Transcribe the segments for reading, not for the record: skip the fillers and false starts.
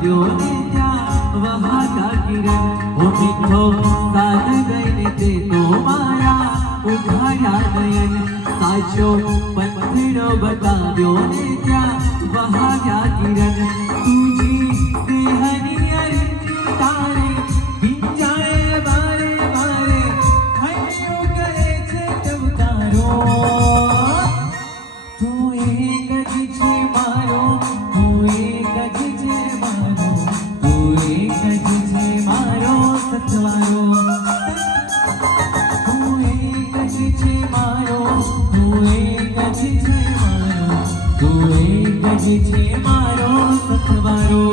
बताव्यो ने त्या वहा का किरण ओ मीठो साथ गईने ते तो मारा उघाड्या नयन साचो पत्थरो बताव्यो ने त्या वहा का किरण तुझी स्नेहनी अरिंदी तारे भिंजाए बारे बारे हंसो करे छे टवकारो तू एक જ છે મારો तू एक જ છે મારો तू एक જ છે મારો સતવારો तू एक જ છે મારો तू एक જ છે મારો तू एक જ છે મારો સતવારો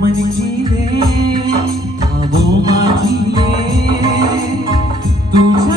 मन की ले वो माझी ले तुझे